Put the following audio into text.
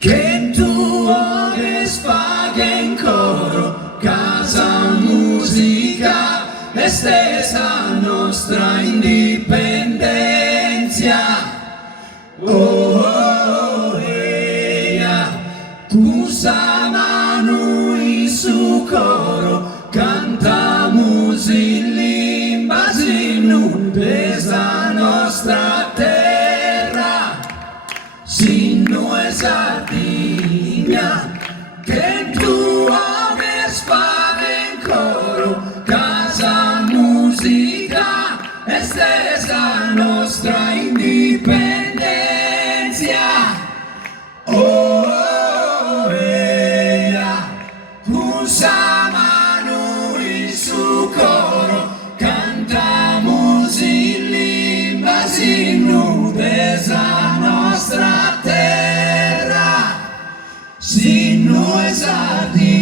che tu ores faghe in coro, casa musica, è stessa nostra indipendenza. Oh, oh, eia, tu samanu in su coro, cantamus in limba sinu, desa nostra terra, sinu e Sardigna, che tu aves fare in coro, casa musica, e stessa nostra indipendenza. Oh, oh, eia, usamanu in su coro, cantamus in limba sinu, desa nostra terra, sinu e Sardigna.